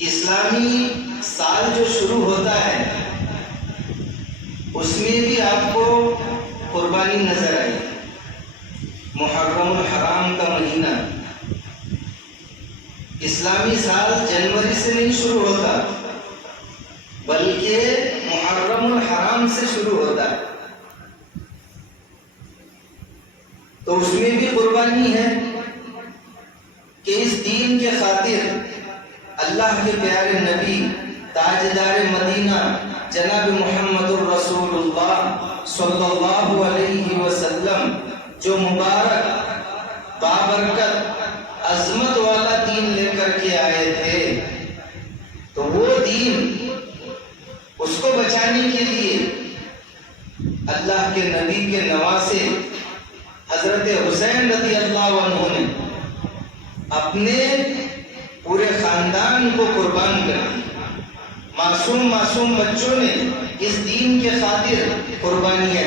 اسلامی سال جو شروع ہوتا ہے اس میں بھی آپ کو قربانی نظر آئی. محرم الحرام کا مہینہ. اسلامی سال جنوری سے نہیں شروع ہوتا بلکہ محرم الحرام سے شروع ہوتا ہے. تو اس میں بھی قربانی ہے کہ اس دین کے خاطر اللہ کے پیارے نبی تاجدار مدینہ جناب محمد الرسول اللہ صلی اللہ علیہ وسلم جو مبارک بابرکت عظمت والا دین لے کر کے آئے تھے، تو وہ دین اس کو بچانے کے لیے اللہ کے نبی کے نواسے حضرت حسین رضی اللہ عنہ نے اپنے پورے خاندان کو قربان کر دیا. معصوم بچوں نے اس دین کے خاطر قربانیاں